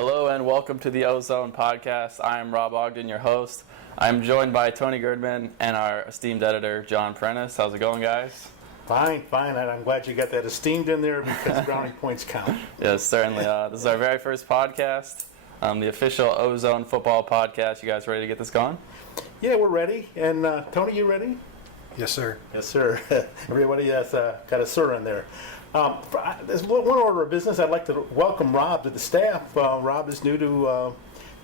Hello and welcome to the Ozone Podcast. I am Rob Ogden, your host. I'm joined by Tony Gerdeman and our esteemed editor, John Prentice. How's it going, guys? Fine. And I'm glad you got that esteemed in there because brownie points count. Yes, certainly. This is our very first podcast, the official Ozone football podcast. You guys ready to get this going? Yeah, we're ready. And Tony, you ready? Yes, sir. Yes, sir. Everybody has got a sir in there. There's one order of business. I'd like to welcome Rob to the staff. Rob is new to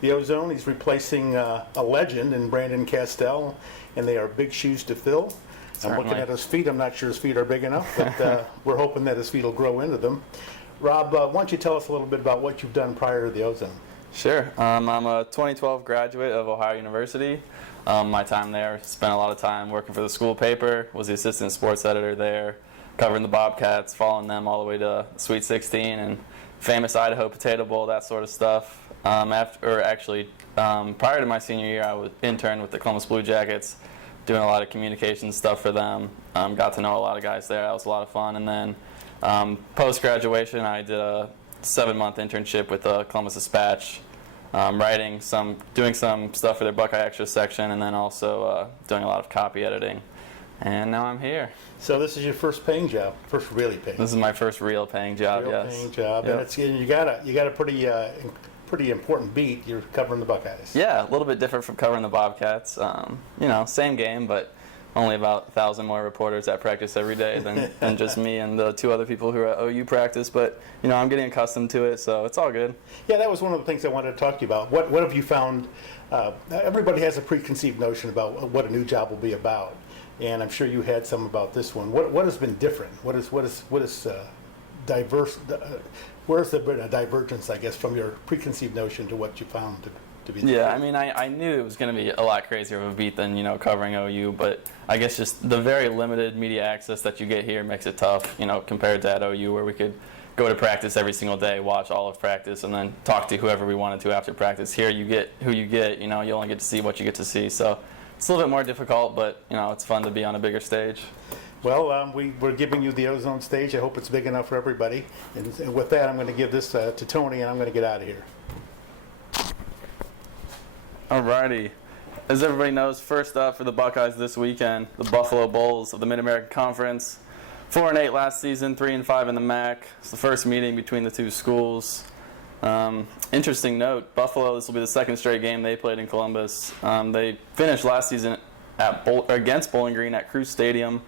the Ozone. He's replacing a legend in Brandon Castell, and they are big shoes to fill. Certainly. I'm looking at his feet. I'm not sure his feet are big enough, but we're hoping that his feet will grow into them. Rob, why don't you tell us a little bit about what you've done prior to the Ozone? Sure. I'm a 2012 graduate of Ohio University. My time there, spent a lot of time working for the school paper, was the assistant sports editor there, covering the Bobcats, following them all the way to Sweet 16 and famous Idaho Potato Bowl, that sort of stuff. Prior to my senior year, I was interned with the Columbus Blue Jackets, doing a lot of communication stuff for them. Got to know a lot of guys there. That was a lot of fun. And then post-graduation, I did a 7-month internship with the Columbus Dispatch, doing some stuff for their Buckeye Extra section, and then also doing a lot of copy editing. And now I'm here. So this is your first paying job, first really paying. This is my first real paying job. Paying job, Yep. And you got a pretty important beat. You're covering the Buckeyes. Yeah, a little bit different from covering the Bobcats. Same game, but only about 1,000 more reporters at practice every day than just me and the 2 other people who are at OU practice. But I'm getting accustomed to it, so it's all good. Yeah, that was one of the things I wanted to talk to you about. What have you found? Everybody has a preconceived notion about what a new job will be about, and I'm sure you had some about this one. What has been different? What is diverse? Where's there been a divergence, I guess, from your preconceived notion to what you found to be? Yeah, I knew it was going to be a lot crazier of a beat than covering OU, but I guess just the very limited media access that you get here makes it tough. Compared to at OU, where we could go to practice every single day, watch all of practice, and then talk to whoever we wanted to after practice. Here, you get who you get. You only get to see what you get to see. So it's a little bit more difficult, but it's fun to be on a bigger stage. Well, we're giving you the Ozone stage. I hope it's big enough for everybody. And with that, I'm going to give this to Tony, and I'm going to get out of here. Alrighty. As everybody knows, first up for the Buckeyes this weekend, the Buffalo Bulls of the Mid-American Conference. 4-8 last season, 3-5 in the MAC. It's the first meeting between the two schools. Interesting note, Buffalo, this will be the second straight game they played in Columbus. They finished last season against Bowling Green at Cruz Stadium.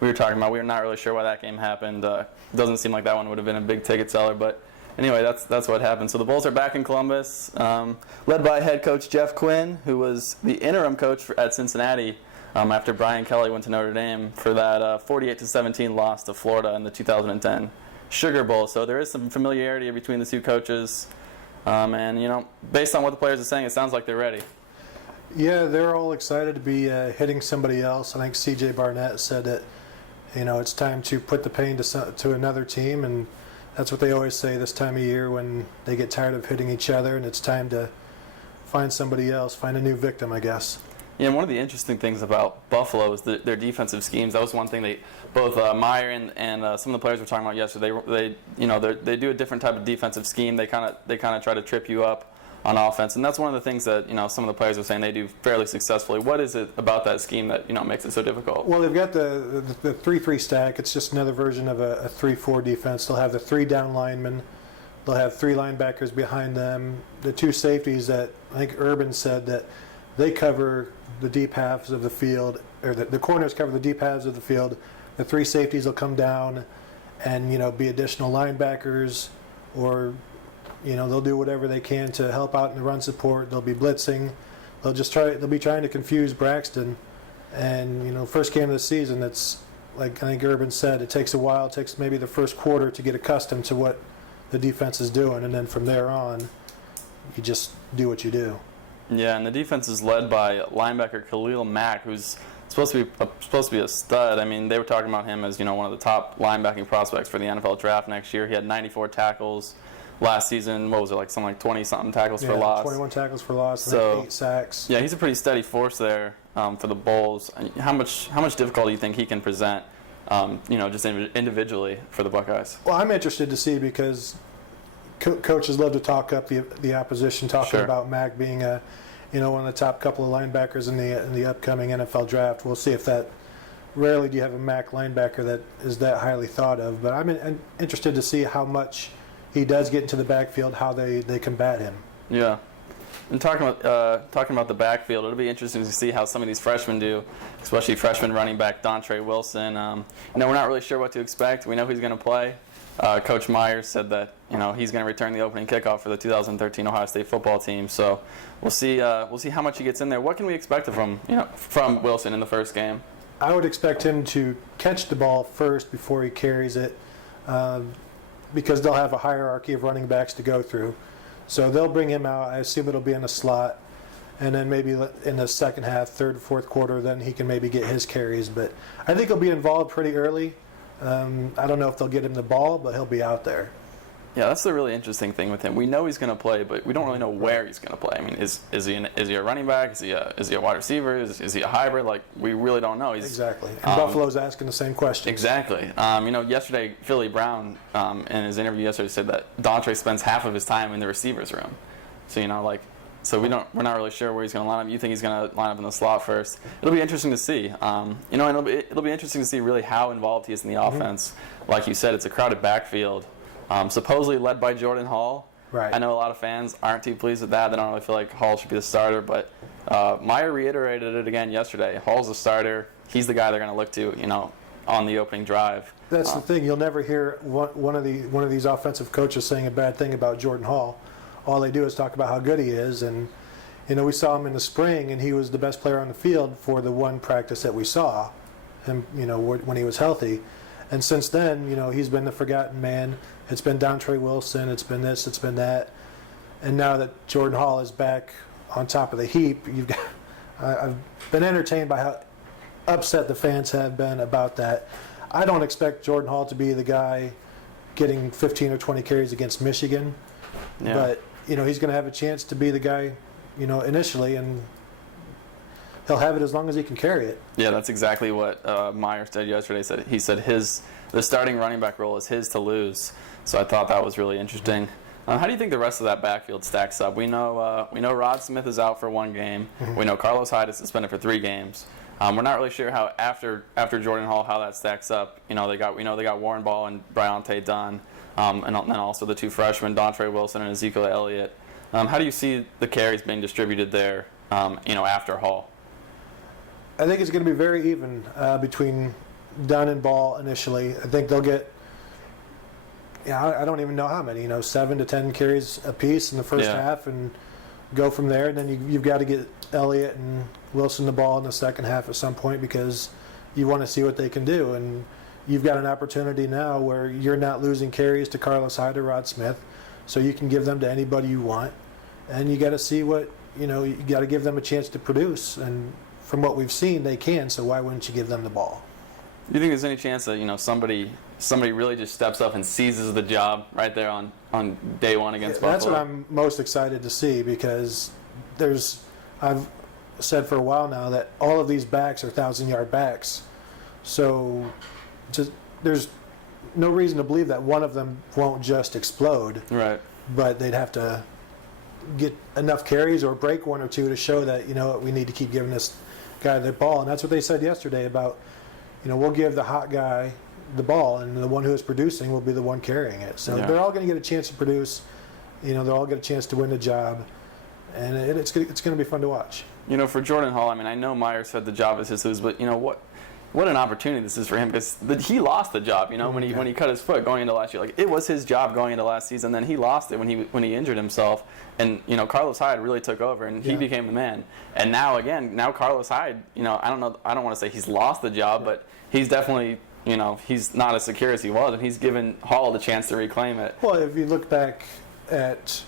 We were not really sure why that game happened. Doesn't seem like that one would have been a big ticket seller, but anyway, that's what happened. So the Bulls are back in Columbus, led by head coach Jeff Quinn, who was the interim coach at Cincinnati after Brian Kelly went to Notre Dame for that 48-17 loss to Florida in the 2010 Sugar Bowl. So there is some familiarity between the two coaches, and based on what the players are saying, it sounds like they're ready. Yeah, they're all excited to be hitting somebody else. I think C.J. Barnett said that it's time to put the pain to another team, and that's what they always say this time of year when they get tired of hitting each other, and it's time to find somebody else, find a new victim, I guess. Yeah, and one of the interesting things about Buffalo is their defensive schemes. That was one thing both Meyer and some of the players were talking about yesterday. They do a different type of defensive scheme. They kind of try to trip you up on offense, and that's one of the things that some of the players are saying they do fairly successfully. What is it about that scheme that makes it so difficult? Well, they've got the 3-3 stack. It's just another version of a 3-4 defense. They'll have the 3 down linemen. They'll have 3 linebackers behind them. The 2 safeties that I think Urban said that they cover the deep halves of the field, or the corners cover the deep halves of the field. The 3 safeties will come down and be additional linebackers, or they'll do whatever they can to help out in the run support. They'll be blitzing. They'll be trying to confuse Braxton. And first game of the season, it's like I think Urban said, it takes a while. It takes maybe the first quarter to get accustomed to what the defense is doing, and then from there on, you just do what you do. Yeah, and the defense is led by linebacker Khalil Mack, who's supposed to be a stud. They were talking about him as one of the top linebacking prospects for the NFL draft next year. He had 94 tackles last season. What was it, something like 20-something tackles for loss? 21 tackles for loss, so 8 sacks. Yeah, he's a pretty steady force there for the Bulls. How much difficulty do you think he can present, just individually for the Buckeyes? Well, I'm interested to see because coaches love to talk up the opposition, talking Sure. about Mack being one of the top couple of linebackers in the upcoming NFL draft. We'll see if that. Rarely do you have a Mack linebacker that is that highly thought of, but I'm interested to see how much he does get into the backfield, how they combat him. Yeah. And talking about the backfield, it'll be interesting to see how some of these freshmen do, especially freshman running back Dontre Wilson. We're not really sure what to expect. We know he's going to play. Coach Myers said that he's going to return the opening kickoff for the 2013 Ohio State football team. So we'll see how much he gets in there. What can we expect from Wilson in the first game? I would expect him to catch the ball first before he carries it, because they'll have a hierarchy of running backs to go through. So they'll bring him out. I assume it'll be in a slot, and then maybe in the second half, third, fourth quarter, then he can maybe get his carries. But I think he'll be involved pretty early. I don't know if they'll get him the ball, but he'll be out there. Yeah, that's the really interesting thing with him. We know he's going to play, but we don't really know where he's going to play. I mean, is he a running back? Is he a wide receiver? Is he a hybrid? Like, we really don't know. Exactly. And Buffalo's asking the same question. Exactly. Yesterday, Philly Brown, in his interview yesterday, said that Dontre spends half of his time in the receivers room. So, we're not really sure where he's going to line up. You think he's going to line up in the slot first? It'll be interesting to see. And it'll be interesting to see really how involved he is in the offense. Like you said, it's a crowded backfield. Supposedly led by Jordan Hall. Right. I know a lot of fans aren't too pleased with that. They don't really feel like Hall should be the starter, but Meyer reiterated it again yesterday. Hall's the starter. He's the guy they're going to look to, on the opening drive. That's the thing. You'll never hear one of these offensive coaches saying a bad thing about Jordan Hall. All they do is talk about how good he is, and we saw him in the spring, and he was the best player on the field for the one practice that we saw him, when he was healthy. And since then, he's been the forgotten man. It's been Dontre Wilson. It's been this. It's been that. And now that Jordan Hall is back on top of the heap, I've been entertained by how upset the fans have been about that. I don't expect Jordan Hall to be the guy getting 15 or 20 carries against Michigan. Yeah. But, he's going to have a chance to be the guy, initially, and he'll have it as long as he can carry it. Yeah, that's exactly what Meyer said yesterday. He said the starting running back role is his to lose. So I thought that was really interesting. How do you think the rest of that backfield stacks up? We know Rod Smith is out for 1 game. Mm-hmm. We know Carlos Hyde is suspended for 3 games. We're not really sure how after Jordan Hall how that stacks up. They got Warren Ball and Bryante Dunn, and then also the 2 freshmen, Dontre Wilson and Ezekiel Elliott. How do you see the carries being distributed there? After Hall. I think it's going to be very even between Dunn and Ball initially. I think they'll get, I don't even know how many, 7 to 10 carries apiece in the first half and go from there. And then you've got to get Elliott and Wilson the ball in the second half at some point because you want to see what they can do. And you've got an opportunity now where you're not losing carries to Carlos Hyde or Rod Smith, so you can give them to anybody you want. And you got to see what, you got to give them a chance to produce. And from what we've seen, they can, so why wouldn't you give them the ball? Do you think there's any chance that somebody really just steps up and seizes the job right there on day one against Buffalo? That's what I'm most excited to see because I've said for a while now that all of these backs are 1,000-yard backs. So there's no reason to believe that one of them won't just explode. Right. But they'd have to get enough carries or break 1 or 2 to show that, we need to keep giving this guy the ball. And that's what they said yesterday about, we'll give the hot guy the ball and the one who is producing will be the one carrying it. So they're all going to get a chance to produce. They'll all get a chance to win the job. And it's going to be fun to watch. For Jordan Hall, I know Meyer said the job is his lose, but what an opportunity this is for him because he lost the job, when he cut his foot going into last year. Like, it was his job going into last season, then he lost it when he injured himself. And, Carlos Hyde really took over, and he became the man. And now Carlos Hyde, I don't want to say he's lost the job, but he's definitely, he's not as secure as he was, and he's given Hall the chance to reclaim it. Well, if you look back at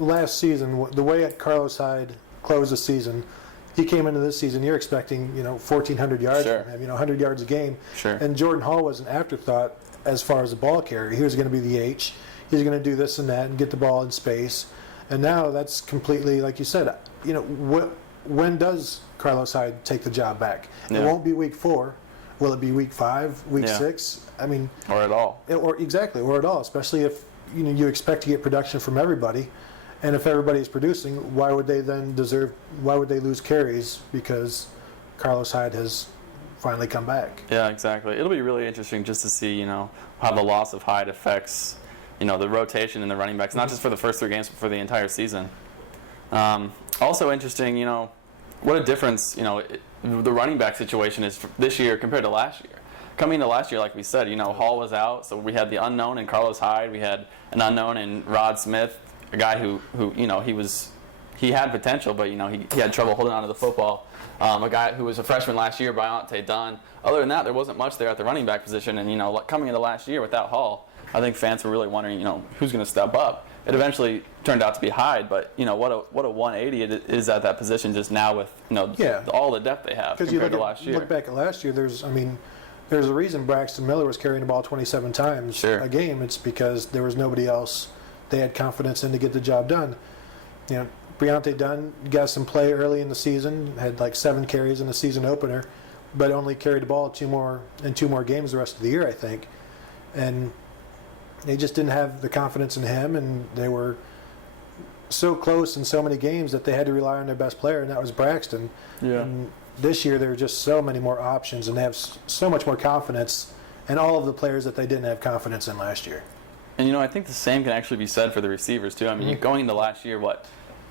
last season, the way Carlos Hyde closed the season, he came into this season, you're expecting, 1,400 yards Sure. from him, 100 yards a game. Sure. And Jordan Hall was an afterthought as far as the ball carrier. He was going to be the H. He's going to do this and that and get the ball in space. And now that's completely, like you said, when does Carlos Hyde take the job back? Yeah. It won't be week 4. Will it be week 5, week Yeah. 6? Or at all. Or exactly, or at all, especially if you expect to get production from everybody, and if everybody is producing, why would they lose carries because Carlos Hyde has finally come back? Yeah, exactly. It'll be really interesting just to see, how the loss of Hyde affects, the rotation in the running backs, not just for the first 3 games, but for the entire season. Also interesting, what a difference, the running back situation is this year compared to last year. Coming into last year, like we said, Hall was out, so we had the unknown in Carlos Hyde. We had an unknown in Rod Smith, a guy who he had potential, but he had trouble holding on to the football. A guy who was a freshman last year, Bryante Dunn. Other than that, there wasn't much there at the running back position. And coming into last year without Hall, I think fans were really wondering, who's going to step up. It eventually turned out to be Hyde, but what a 180 it is at that position just now with all the depth they have compared to last year. Look back at last year. There's a reason Braxton Miller was carrying the ball 27 times a game. It's because there was nobody else they had confidence in to get the job done. Bryante Dunn got some play early in the season, had like 7 carries in the season opener, but only carried the ball in 2 more games the rest of the year, I think. And they just didn't have the confidence in him, and they were so close in so many games that they had to rely on their best player, and that was Braxton. Yeah. And this year there are just so many more options, and they have so much more confidence in all of the players that they didn't have confidence in last year. And I think the same can actually be said for the receivers too. Going into last year,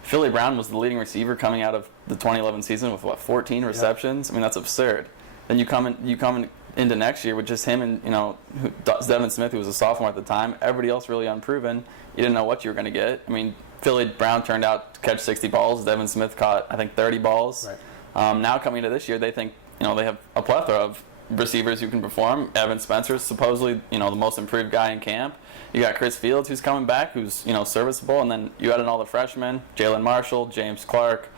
Philly Brown was the leading receiver coming out of the 2011 season with 14 receptions. That's absurd. Then you come into next year with just him and Devin Smith, who was a sophomore at the time. Everybody else really unproven. You didn't know what you were going to get. Philly Brown turned out to catch 60 balls. Devin Smith caught, I think, 30 balls. Right. Now coming into this year, they think they have a plethora of receivers who can perform. Evan Spencer's supposedly the most improved guy in camp. You got Chris Fields, who's coming back, who's serviceable, and then you add in all the freshmen: Jalen Marshall, James Clark,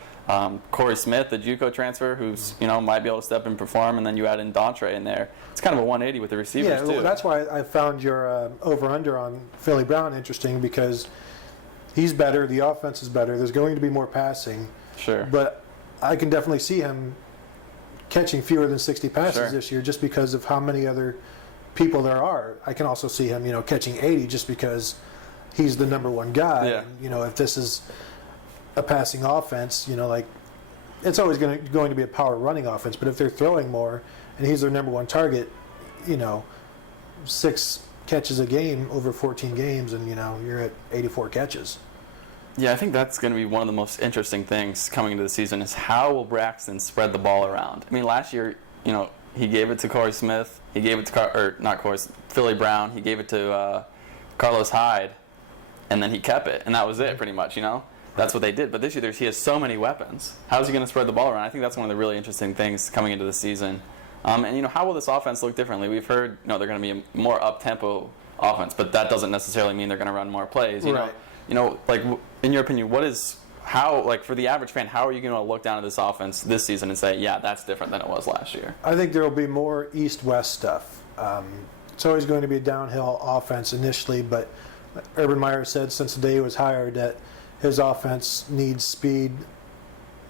Corey Smith, the JUCO transfer, who's might be able to step and perform, and then you add in Dauntre in there. It's kind of a 180 with the receivers too. Well, that's why I found your over/under on Philly Brown interesting, because he's better, the offense is better. There's going to be more passing. Sure. But I can definitely see him catching fewer than 60 passes this year, just because of how many other people there are. I can also see him, catching 80 just because he's the number one guy. Yeah. And, if this is a passing offense, it's always going to be a power running offense. But if they're throwing more and he's their number one target, 6 catches a game over 14 games, and you're at 84 catches. Yeah, I think that's going to be one of the most interesting things coming into the season is how will Braxton spread the ball around. Last year, he gave it to Corey Smith. He gave it to Philly Brown. He gave it to Carlos Hyde, and then he kept it, and that was it pretty much. That's what they did. But this year, he has so many weapons. How is he going to spread the ball around? I think that's one of the really interesting things coming into the season. And how will this offense look differently? We've heard they're going to be a more up-tempo offense, but that doesn't necessarily mean they're going to run more plays. Right. In your opinion, for the average fan, how are you going to look down at this offense this season and say, yeah, that's different than it was last year? I think there will be more east-west stuff. It's always going to be a downhill offense initially, but Urban Meyer said since the day he was hired that his offense needs speed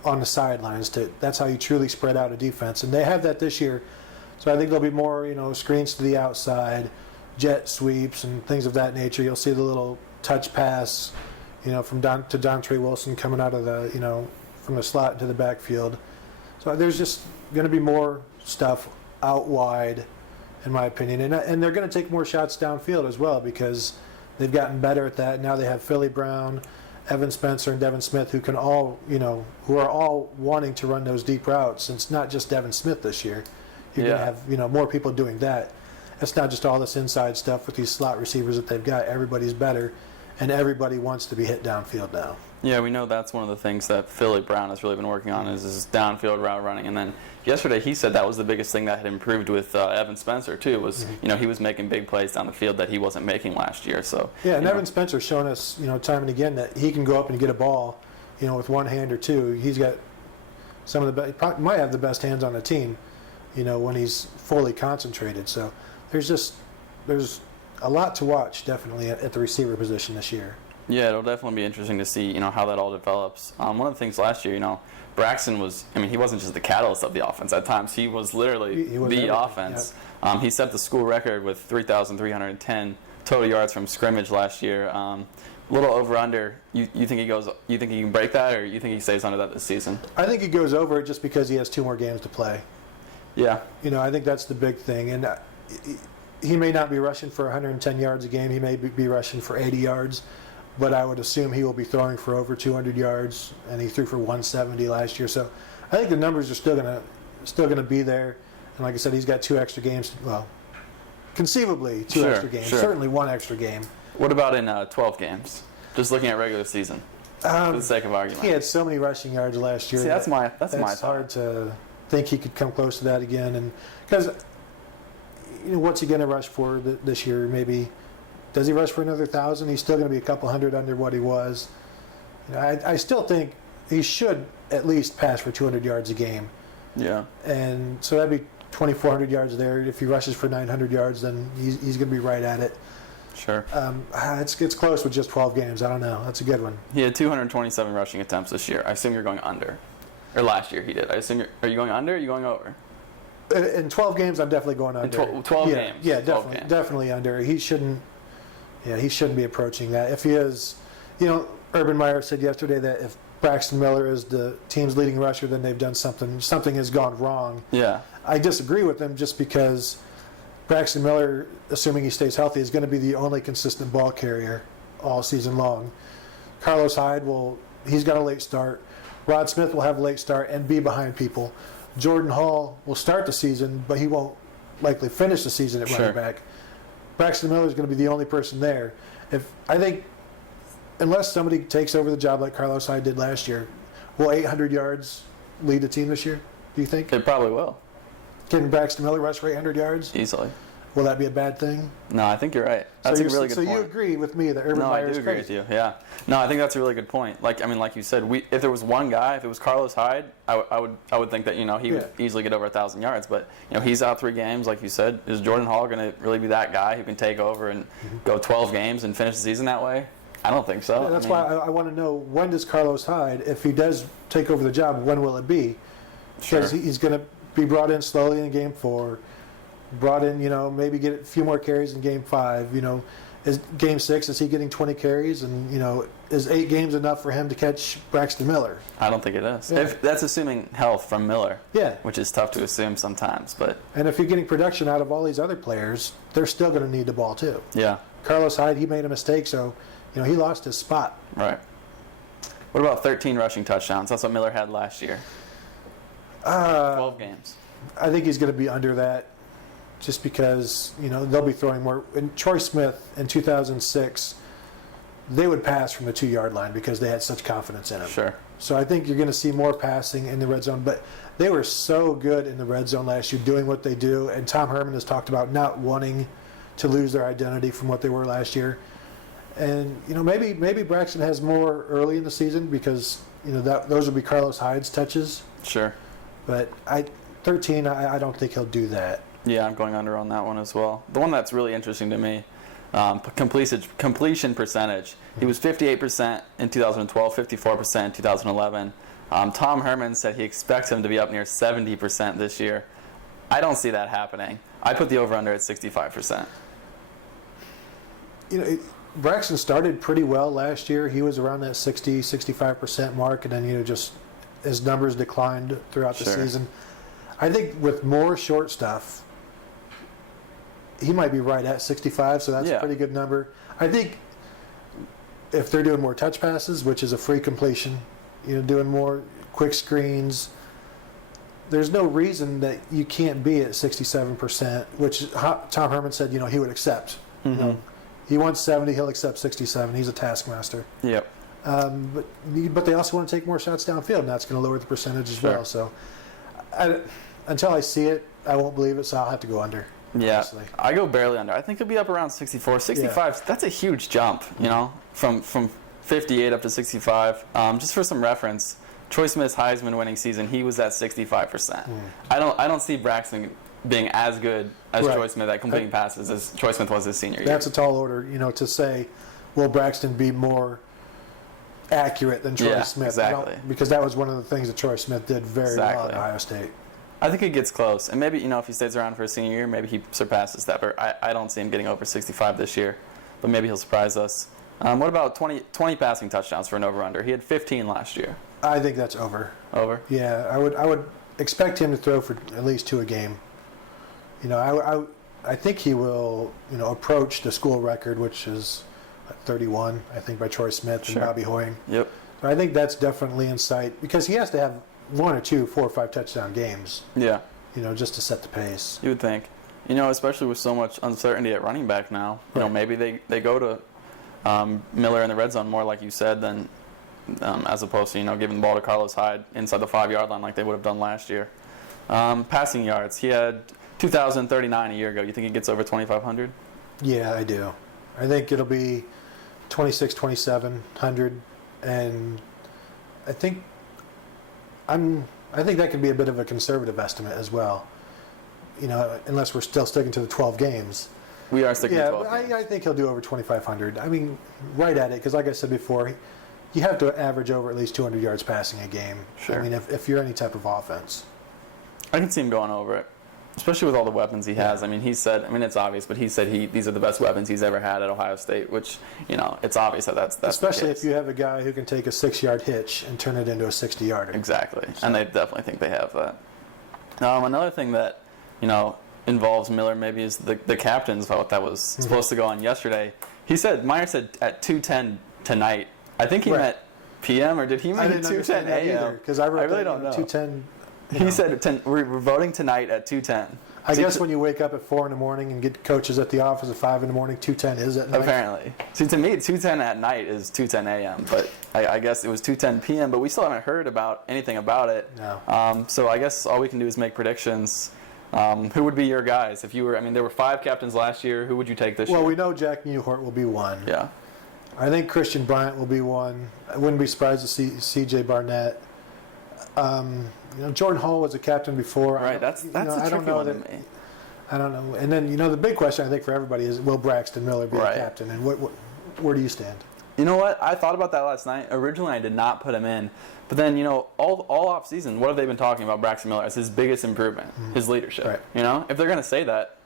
on the sidelines. That's how you truly spread out a defense, and they have that this year. So I think there'll be more, screens to the outside, jet sweeps, and things of that nature. You'll see the little touch pass, to Dauntre Wilson coming out of the, from the slot into the backfield. So there's just going to be more stuff out wide, in my opinion, and they're going to take more shots downfield as well, because they've gotten better at that. Now they have Philly Brown, Evan Spencer, and Devin Smith, who can all, who are all wanting to run those deep routes. And it's not just Devin Smith this year. You're going to have, more people doing that. It's not just all this inside stuff with these slot receivers that they've got. Everybody's better, and everybody wants to be hit downfield now. Yeah, we know that's one of the things that Philly Brown has really been working on is his downfield route running. And then yesterday he said that was the biggest thing that had improved with Evan Spencer too. Was he was making big plays down the field that he wasn't making last year. So and Evan Spencer's shown us time and again that he can go up and get a ball with one hand or two. He's got some of the best. He might have the best hands on the team. When he's fully concentrated. So there's a lot to watch definitely at the receiver position this year. Yeah, it'll definitely be interesting to see, how that all develops. One of the things last year, Braxton was, he wasn't just the catalyst of the offense. At times, he was literally he was the everything. offense. Yep. He set the school record with 3,310 total yards from scrimmage last year. A little over under. You think he goes? You think he can break that, or you think he stays under that this season? I think he goes over it just because he has 2 more games to play. Yeah. I think that's the big thing. And he may not be rushing for 110 yards a game. He may be rushing for 80 yards. But I would assume he will be throwing for over 200 yards, and he threw for 170 last year. So I think the numbers are still gonna be there. And like I said, he's got 2 extra games. Well, conceivably 2 extra games. Sure. Certainly 1 extra game. What about in 12 games? Just looking at regular season, for the sake of argument. He had so many rushing yards last year. See, that's my It's thought. hard to think he could come close to that again, and because what's he going to rush for this year? Maybe does he rush for another 1,000? He's still going to be a couple hundred under what he was. I still think he should at least pass for 200 yards a game. Yeah. And so that'd be 2,400 yards there. If he rushes for 900 yards, then he's going to be right at it. Sure. It's close with just 12 games. I don't know. That's a good one. He had 227 rushing attempts this year. I assume you're going under. Or last year he did. I assume are you going under or are you going over? In 12 games, I'm definitely going under. 12 yeah, games? Yeah, 12 definitely, games. definitely under. He shouldn't be approaching that. If he is, Urban Meyer said yesterday that if Braxton Miller is the team's leading rusher, then they've done something has gone wrong. Yeah. I disagree with him just because Braxton Miller, assuming he stays healthy, is going to be the only consistent ball carrier all season long. Carlos Hyde he's got a late start. Rod Smith will have a late start and be behind people. Jordan Hall will start the season, but he won't likely finish the season at running back. Braxton Miller is going to be the only person there. I think, unless somebody takes over the job like Carlos Hyde did last year, will 800 yards lead the team this year? Do you think? It probably will. Can Braxton Miller rush for 800 yards? Easily. Will that be a bad thing? No, I think you're right. That's a really good point. So you agree with me that Urban Meyer is I do agree with you. Yeah. No, I think that's a really good point. Like you said, if there was one guy, if it was Carlos Hyde, I would think that he would easily get over 1,000 yards. But he's out 3 games, like you said. Is Jordan Hall going to really be that guy who can take over and go 12 games and finish the season that way? I don't think so. Yeah, that's why I want to know, when does Carlos Hyde, if he does take over the job, when will it be? Because he's going to be brought in slowly in game 4. Brought in, maybe get a few more carries in game 5. Is game 6, is he getting 20 carries? And, is 8 games enough for him to catch Braxton Miller? I don't think it is. Yeah. That's assuming health from Miller. Yeah. Which is tough to assume sometimes. And if you're getting production out of all these other players, they're still going to need the ball too. Yeah. Carlos Hyde, he made a mistake, so, he lost his spot. Right. What about 13 rushing touchdowns? That's what Miller had last year. 12 games. I think he's going to be under that. Just because, they'll be throwing more. And Troy Smith in 2006, they would pass from the 2-yard line because they had such confidence in him. Sure. So I think you're going to see more passing in the red zone. But they were so good in the red zone last year, doing what they do. And Tom Herman has talked about not wanting to lose their identity from what they were last year. And, maybe Braxton has more early in the season because, those would be Carlos Hyde's touches. Sure. But 13, I don't think he'll do that. Yeah, I'm going under on that one as well. The one that's really interesting to me, completion percentage. He was 58% in 2012, 54% in 2011. Tom Herman said he expects him to be up near 70% this year. I don't see that happening. I put the over-under at 65%. Braxton started pretty well last year. He was around that 65% mark, and then, just his numbers declined throughout the season. I think with more short stuff, he might be right at 65, so that's a pretty good number. I think if they're doing more touch passes, which is a free completion, doing more quick screens, there's no reason that you can't be at 67%, which Tom Herman said, he would accept. Mm-hmm. He wants 70, he'll accept 67. He's a taskmaster. Yep. But they also want to take more shots downfield, and that's going to lower the percentage as well. So until I see it, I won't believe it, so I'll have to go under. Yeah, honestly. I go barely under. I think he'll be up around 64. 65, that's a huge jump, from 58 up to 65. Just for some reference, Troy Smith's Heisman winning season, he was at 65%. I don't see Braxton being as good as Troy Smith at completing passes as Troy Smith was his senior year. That's a tall order, to say, will Braxton be more accurate than Troy Smith? Exactly. Because that was one of the things that Troy Smith did very well at Ohio State. I think it gets close. And maybe, if he stays around for his senior year, maybe he surpasses that. But I don't see him getting over 65 this year. but maybe he'll surprise us. What about 20 passing touchdowns for an over-under? He had 15 last year. I think that's over. Over? Yeah, I would expect him to throw for at least 2 a game. I think he will, approach the school record, which is 31, I think, by Troy Smith and Sure. Bobby Hoying. Yep. So I think that's definitely in sight because he has to have 1 or 2, 4 or 5 touchdown games, Yeah. just to set the pace. You would think. Especially with so much uncertainty at running back now. Right. Maybe they go to Miller in the red zone more, like you said, than as opposed to giving the ball to Carlos Hyde inside the 5-yard line like they would have done last year. Passing yards, he had 2,039 a year ago. You think he gets over 2,500? Yeah, I do. I think it'll be 26, 2,700, and I think that could be a bit of a conservative estimate as well. Unless we're still sticking to the 12 games. We are sticking to Yeah, 12 games. I think he'll do over 2,500. I mean, right at it, because like I said before, you have to average over at least 200 yards passing a game. Sure. I mean, if you're any type of offense. I can see him going over it, especially with all the weapons he has. I mean, he said, it's obvious, but he said these are the best weapons he's ever had at Ohio State, which, it's obvious that's Especially the case. if you have a guy who can take a 6-yard hitch and turn it into a 60-yarder. Exactly, and they definitely think they have that. Another thing that, involves Miller maybe is the captain's vote that was supposed to go on yesterday. Meyer said at 2:10 tonight. I think he Right. meant PM, or did he mean 2:10 a.m.? Because I wrote really that don't know. 2:10. He said we're voting tonight at 2:10. I guess when you wake up at 4 in the morning and get coaches at the office at 5 in the morning, 2:10 is at night. Apparently. See, to me, 2:10 at night is 2:10 a.m., but I guess it was 2:10 p.m., but we still haven't heard anything about it. No. So I guess all we can do is make predictions. Who would be your guys? If you were, there were 5 captains last year. Who would you take this year? Well, we know Jack Newhart will be one. Yeah. I think Christian Bryant will be one. I wouldn't be surprised to see C.J. Barnett. Jordan Hall was a captain before. Right, that's a tricky one to me. I don't know. And then, the big question I think for everybody is, will Braxton Miller be Right. a captain? And where do you stand? You know what? I thought about that last night. Originally, I did not put him in. But then, all off season, what have they been talking about Braxton Miller as his biggest improvement? His leadership. Right. If they're going to say that,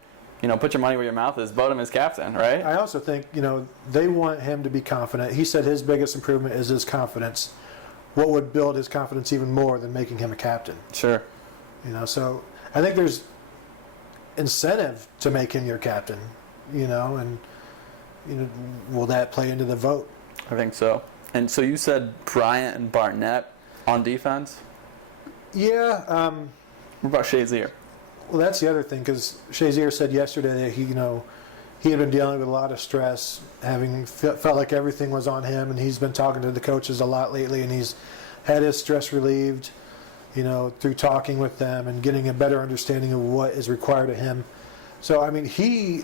put your money where your mouth is, vote him as captain, right? I also think, they want him to be confident. He said his biggest improvement is his confidence. What would build his confidence even more than making him a captain? Sure. So I think there's incentive to make him your captain, and will that play into the vote? I think so. And so you said Bryant and Barnett on defense? Yeah. What about Shazier? Well, that's the other thing, because Shazier said yesterday that he had been dealing with a lot of stress, felt like everything was on him, and he's been talking to the coaches a lot lately, and he's had his stress relieved, through talking with them and getting a better understanding of what is required of him. So, I think he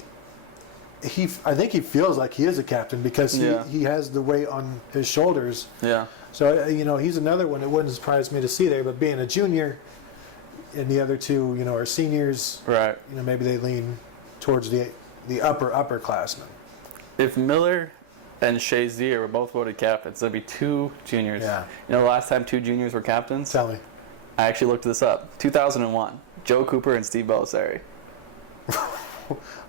feels like he is a captain because he has the weight on his shoulders. Yeah. So, he's another one that wouldn't surprise me to see there, but being a junior and the other two, are seniors, Right. Maybe they lean towards the upperclassmen. If Miller and Shazier were both voted captains, there'd be 2 juniors. Yeah. The last time 2 juniors were captains? Tell me. I actually looked this up. 2001. Joe Cooper and Steve Belisari.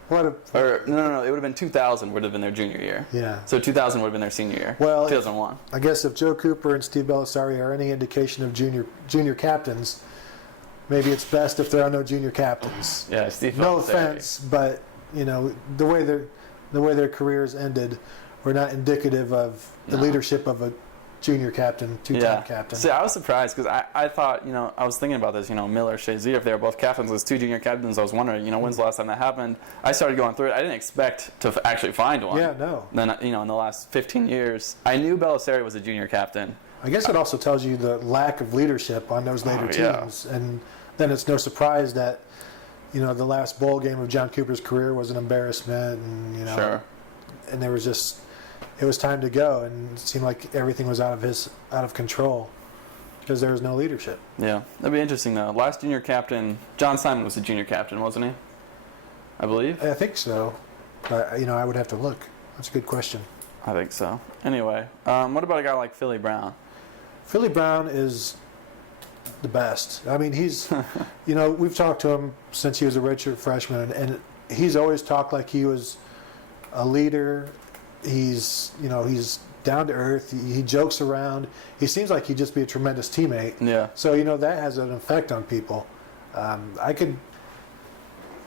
What a No. It would have been 2000 would have been their junior year. yeah. So 2000 would have been their senior year. Well, 2001. I guess if Joe Cooper and Steve Belisari are any indication of junior captains, maybe it's best if there are no junior captains. Yeah, Steve No Belisari. offense, but the way their careers ended were not indicative of the leadership of a junior captain, two-time captain. See, I was surprised because I thought, I was thinking about this, Miller, Shazier, if they were both captains, as 2 junior captains, I was wondering, when's the last time that happened? I started going through it. I didn't expect to actually find one. Yeah, no. Then, in the last 15 years, I knew Belisari was a junior captain. I guess it also tells you the lack of leadership on those later teams. And then it's no surprise that, the last bowl game of John Cooper's career was an embarrassment. And, Sure. And there was just, it was time to go. And it seemed like everything was out of control because there was no leadership. Yeah. That'd be interesting, though. Last junior captain, John Simon was a junior captain, wasn't he? I believe. I think so. But, I would have to look. That's a good question. I think so. Anyway, what about a guy like Philly Brown? Philly Brown is the best. I mean, he's, we've talked to him since he was a redshirt freshman, and he's always talked like he was a leader He's down to earth. He jokes around. He seems like he'd just be a tremendous teammate. Yeah. So that has an effect on people.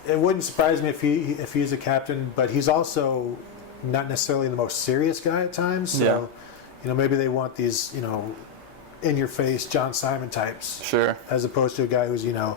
It wouldn't surprise me if he's a captain, but he's also not necessarily the most serious guy at times. So, maybe they want these, in your face John Simon types. Sure. As opposed to a guy who's, a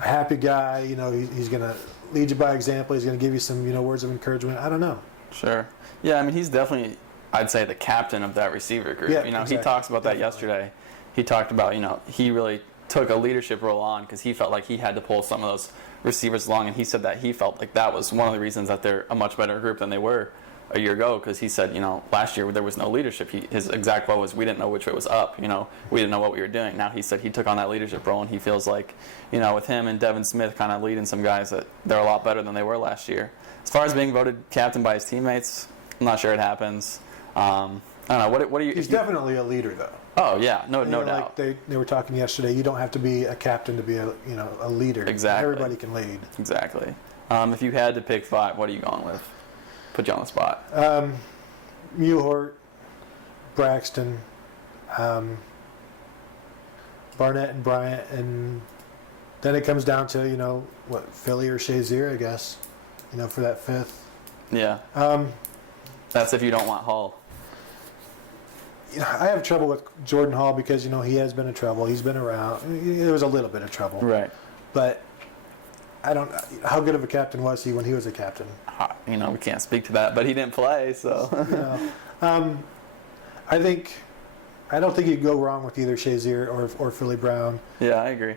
happy guy. He's going to lead you by example. He's going to give you some, words of encouragement. I don't know. Sure. Yeah, I mean, he's definitely, I'd say, the captain of that receiver group. Yeah, exactly. He talks about that yesterday. He talked about, he really took a leadership role on because he felt like he had to pull some of those receivers along, and he said that he felt like that was one of the reasons that they're a much better group than they were a year ago, because he said, last year there was no leadership. His exact quote was, we didn't know which way was up, we didn't know what we were doing. Now he said he took on that leadership role, and he feels like, with him and Devin Smith kind of leading some guys, that they're a lot better than they were last year. As far as being voted captain by his teammates, I'm not sure it happens. I don't know. What are you? He's definitely a leader, though. Oh yeah, no doubt. Like they were talking yesterday. You don't have to be a captain to be a leader. Exactly. Everybody can lead. Exactly. If you had to pick 5, what are you going with? Put you on the spot. Muhort, Braxton, Barnett, and Bryant, and then it comes down to Philly or Shazier, I guess. For that 5th. Yeah. That's if you don't want Hall. I have trouble with Jordan Hall because he has been in trouble. He's been around. There was a little bit of trouble, right? But I don't. How good of a captain was he when he was a captain? We can't speak to that, but he didn't play, so. I don't think you could go wrong with either Shazier or Philly Brown. Yeah, I agree.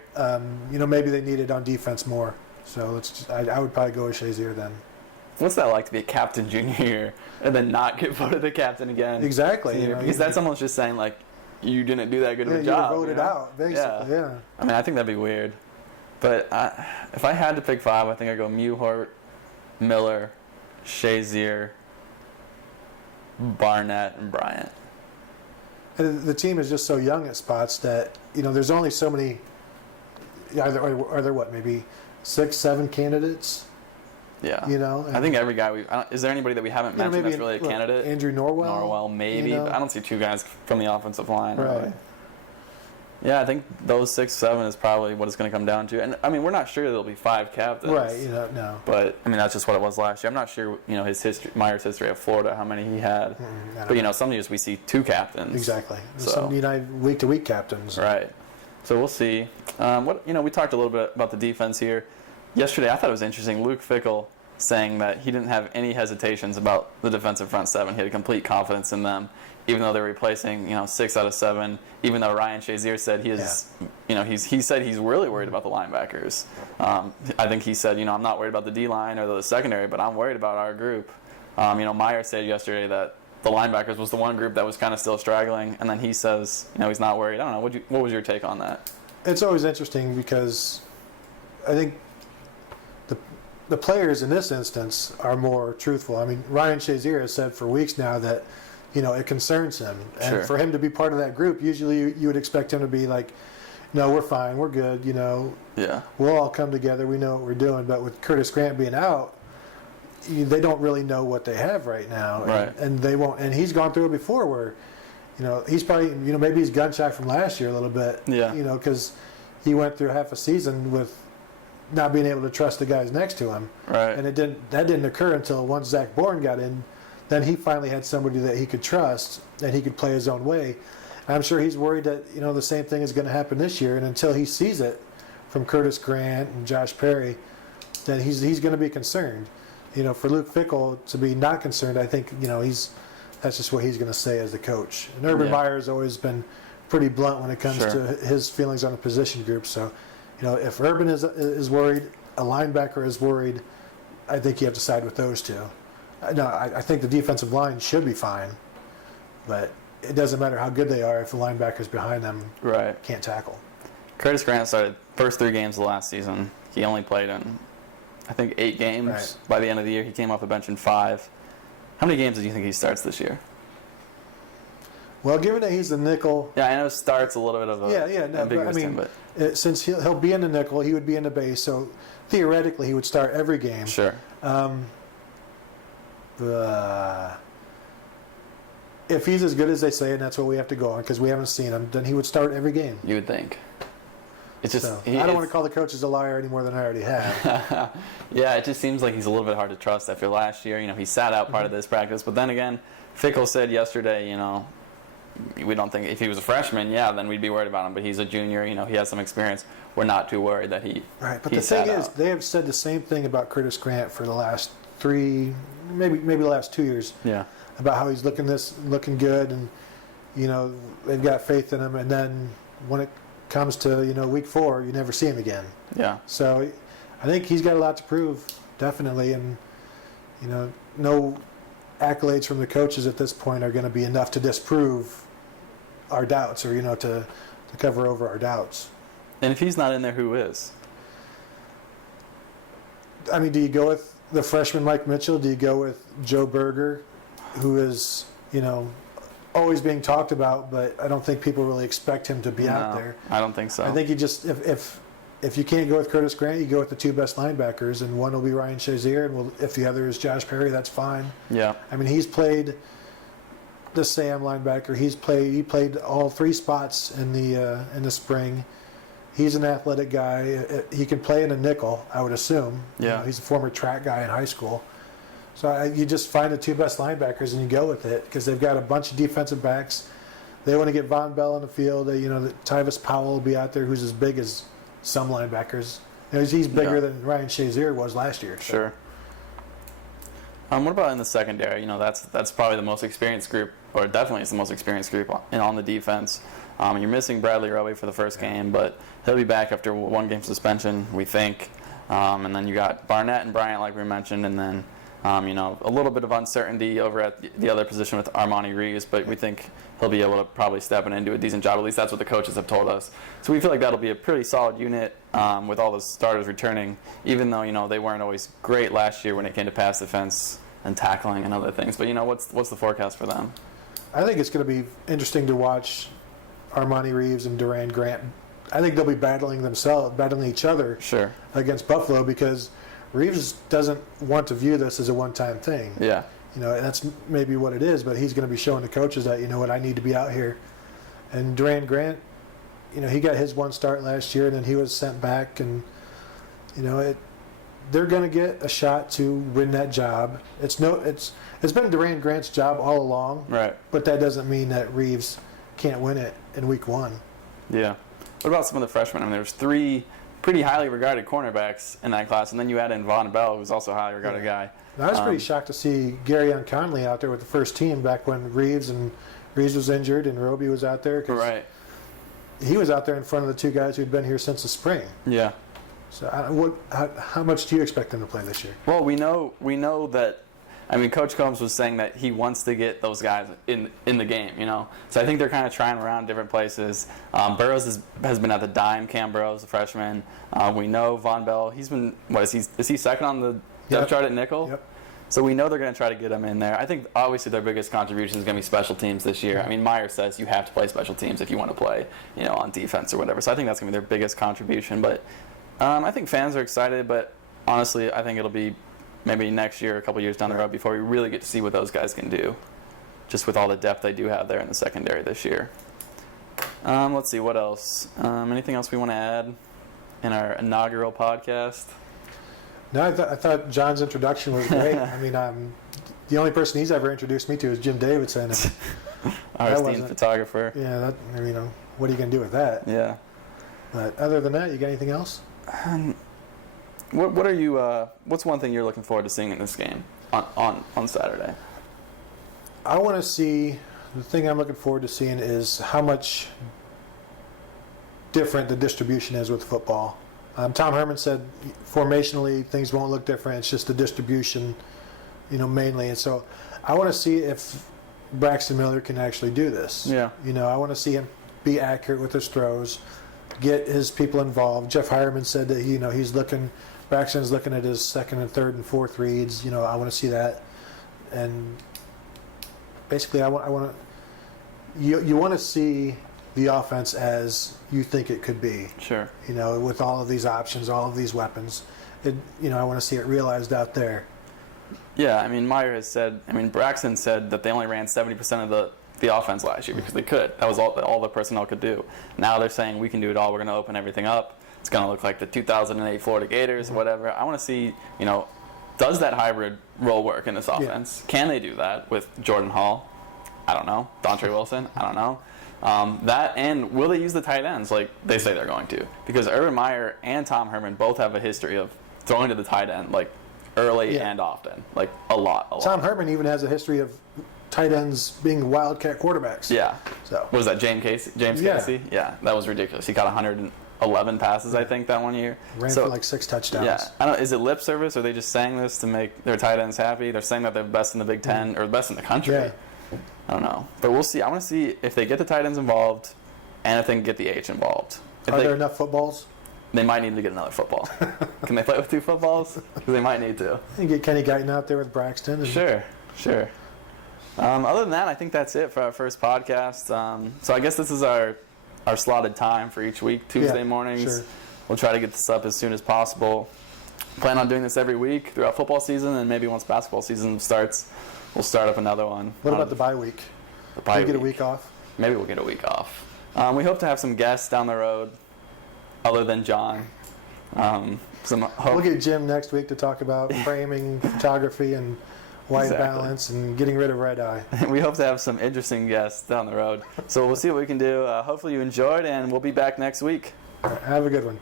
Maybe they needed on defense more. So I would probably go with Shazier then. What's that like to be a captain junior year and then not get voted the captain again? Exactly. Because that's almost just saying, like, you didn't do that good of a job. You were voted out, basically. Yeah. I mean, I think that'd be weird. But if I had to pick 5, I think I'd go Muhort, Miller, Shazier, Barnett, and Bryant. And the team is just so young at spots that, there's only so many. Are there what, maybe 6, 7 candidates? Yeah. I think every guy is there anybody that we haven't mentioned that's really a candidate? Andrew Norwell? Norwell, maybe. But I don't see 2 guys from the offensive line. Right. Really. Yeah, I think those 6, 7 is probably what it's going to come down to. And, I mean, we're not sure there'll be 5 captains. Right, no. But, I mean, that's just what it was last year. I'm not sure, his history, Meyer's history of Florida, how many he had. But, some years we see 2 captains. Exactly. So. Some week-to-week captains. Right. So we'll see. We talked a little bit about the defense here. Yesterday, I thought it was interesting. Luke Fickell saying that he didn't have any hesitations about the defensive front 7. He had complete confidence in them, even though they're replacing, 6 out of 7. Even though Ryan Shazier said he said he's really worried about the linebackers. I think he said, I'm not worried about the D-line or the secondary, but I'm worried about our group. Meyer said yesterday that the linebackers was the one group that was kind of still straggling, and then he says, he's not worried. I don't know. What was your take on that? It's always interesting because I think the players in this instance are more truthful. I mean, Ryan Shazier has said for weeks now that, it concerns him. And Sure. for him to be part of that group, usually you would expect him to be like, no, we're fine, we're good, Yeah. We'll all come together, we know what we're doing. But with Curtis Grant being out, they don't really know what they have right now. Right. And they won't. And he's gone through it before where, he's probably, maybe he's gun shy from last year a little bit. Yeah. Because he went through half a season with not being able to trust the guys next to him. Right. And that didn't occur until once Zach Bourne got in. Then he finally had somebody that he could trust and he could play his own way. I'm sure he's worried that the same thing is going to happen this year. And until he sees it from Curtis Grant and Josh Perry, then he's going to be concerned. For Luke Fickell to be not concerned, I think that's just what he's going to say as the coach. And Urban Meyer has always been pretty blunt when it comes Sure. to his feelings on the position group. So, if Urban is worried, a linebacker is worried, I think you have to side with those two. No, I think the defensive line should be fine, but it doesn't matter how good they are if the linebackers behind them can't tackle. Curtis Grant started first 3 games of the last season. He only played in, I think, 8 games. Right. By the end of the year, he came off the bench in 5. How many games do you think he starts this year? Well, given that he's the nickel, Yeah, I know starts a little bit of a ambiguous term, but since he'll be in the nickel, he would be in the base. So theoretically, he would start every game. sure. if he's as good as they say, and that's what we have to go on because we haven't seen him, then he would start every game. You would think. It's just So, I don't want to call the coaches a liar any more than I already have. Yeah, it just seems like he's a little bit hard to trust after last year. He sat out part of this practice, but then again, Fickle said yesterday, we don't think if he was a freshman, then we'd be worried about him. But he's a junior, he has some experience. We're not too worried that he. Right, but he the thing is, out. they have said the same thing about Curtis Grant for the last 3, maybe the last 2 years. Yeah. About how he's looking good, and they've got faith in him. And then when it comes to week 4, you never see him again. Yeah. So I think he's got a lot to prove, definitely, and no accolades from the coaches at this point are going to be enough to disprove our doubts, or to cover over our doubts. And if he's not in there, who is? I mean, do you go with the freshman Mike Mitchell? Do you go with Joe Berger, who is always being talked about, but I don't think people really expect him to be out there. I don't think so. I think you just if you can't go with Curtis Grant, you go with the 2 best linebackers, and one will be Ryan Shazier, and if the other is Josh Perry, that's fine. Yeah. I mean, he's played the Sam linebacker. He played all 3 spots in the spring. He's an athletic guy. He can play in a nickel, I would assume. Yeah. He's a former track guy in high school. So you just find the 2 best linebackers and you go with it because they've got a bunch of defensive backs. They want to get Von Bell on the field. Tyvis Powell will be out there, who's as big as some linebackers. He's bigger than Ryan Shazier was last year. So. Sure. What about in the secondary? That's probably the most experienced group, or definitely is the most experienced group on the defense. You're missing Bradley Roby for the first game, but he'll be back after 1 game suspension, we think. And then you got Barnett and Bryant, like we mentioned, and then a little bit of uncertainty over at the other position with Armani Reeves, but we think he'll be able to probably step in and do a decent job. At least that's what the coaches have told us. So we feel like that'll be a pretty solid unit with all the starters returning, even though they weren't always great last year when it came to pass defense and tackling and other things. But what's the forecast for them? I think it's going to be interesting to watch Armani Reeves and Duran Grant. I think they'll be battling each other against Buffalo because Reeves doesn't want to view this as a one-time thing. Yeah. That's maybe what it is, but he's going to be showing the coaches that, I need to be out here. And Duran Grant, he got his 1 start last year, and then he was sent back, and, they're going to get a shot to win that job. It's been Duran Grant's job all along. Right. But that doesn't mean that Reeves can't win it in week 1. Yeah. What about some of the freshmen? I mean, there's 3 pretty highly regarded cornerbacks in that class, and then you add in Von Bell, who's also a highly regarded guy. I was pretty shocked to see Gary Conley out there with the first team back when Reeves was injured and Roby was out there. Right. He was out there in front of the 2 guys who'd been here since the spring. Yeah. So how much do you expect them to play this year? Well, we know that. I mean, Coach Combs was saying that he wants to get those guys in the game, So I think they're kind of trying around different places. Burrows has been at the dime. Cam Burrows, the freshman. We know Von Bell. He's been is he second on the depth chart at nickel? Yep. So we know they're going to try to get him in there. I think obviously their biggest contribution is going to be special teams this year. I mean, Meyer says you have to play special teams if you want to play, on defense or whatever. So I think that's going to be their biggest contribution. But I think fans are excited. But honestly, I think it'll be maybe next year, a couple years down the road, before we really get to see what those guys can do, just with all the depth they do have there in the secondary this year. Let's see, what else? Anything else we want to add in our inaugural podcast? No, I thought John's introduction was great. I mean, the only person he's ever introduced me to is Jim Davidson. Our esteemed photographer. Yeah, what are you going to do with that? Yeah. But other than that, you got anything else? What are you? What's one thing you're looking forward to seeing in this game on Saturday? I want to see. The thing I'm looking forward to seeing is how much different the distribution is with football. Tom Herman said formationally things won't look different. It's just the distribution, mainly. And so I want to see if Braxton Miller can actually do this. Yeah. I want to see him be accurate with his throws, get his people involved. Jeff Hireman said that Braxton's looking at his 2nd and 3rd and 4th reads. I want to see that, and basically I want to. You want to see the offense as you think it could be. Sure. With all of these options, all of these weapons. I want to see it realized out there. Yeah, I mean, Braxton said that they only ran 70% of the offense last year because they could. That was all the personnel could do. Now they're saying we can do it all. We're going to open everything up. It's going to look like the 2008 Florida Gators, whatever. I want to see, does that hybrid role work in this offense? Yeah. Can they do that with Jordan Hall? I don't know. Dontre Wilson? I don't know. That, and will they use the tight ends like they say they're going to? Because Urban Meyer and Tom Herman both have a history of throwing to the tight end like early and often, like a lot. Tom Herman even has a history of tight ends being wildcat quarterbacks. Yeah. So what was that, James Casey? Yeah, that was ridiculous. He caught 111 passes, I think, that one year. Ran for like 6 touchdowns. Yeah. I don't know, is it lip service, or are they just saying this to make their tight ends happy? They're saying that they're best in the Big Ten or best in the country. Yeah. I don't know. But we'll see. I want to see if they get the tight ends involved and if they can get the H involved. Are there enough footballs? They might need to get another football. Can they play with 2 footballs? Because they might need to. And get Kenny Guyton out there with Braxton. Sure. Other than that, I think that's it for our first podcast. So I guess this is our slotted time for each week, Tuesday mornings. Sure. We'll try to get this up as soon as possible. Plan on doing this every week throughout football season, and maybe once basketball season starts, we'll start up another one. What about the bye week? Can we get a week off? Maybe we'll get a week off. We hope to have some guests down the road, other than John. We'll get Jim next week to talk about framing, photography, and white balance, and getting rid of red eye. We hope to have some interesting guests down the road. So we'll see what we can do. Hopefully you enjoyed, and we'll be back next week. Have a good one.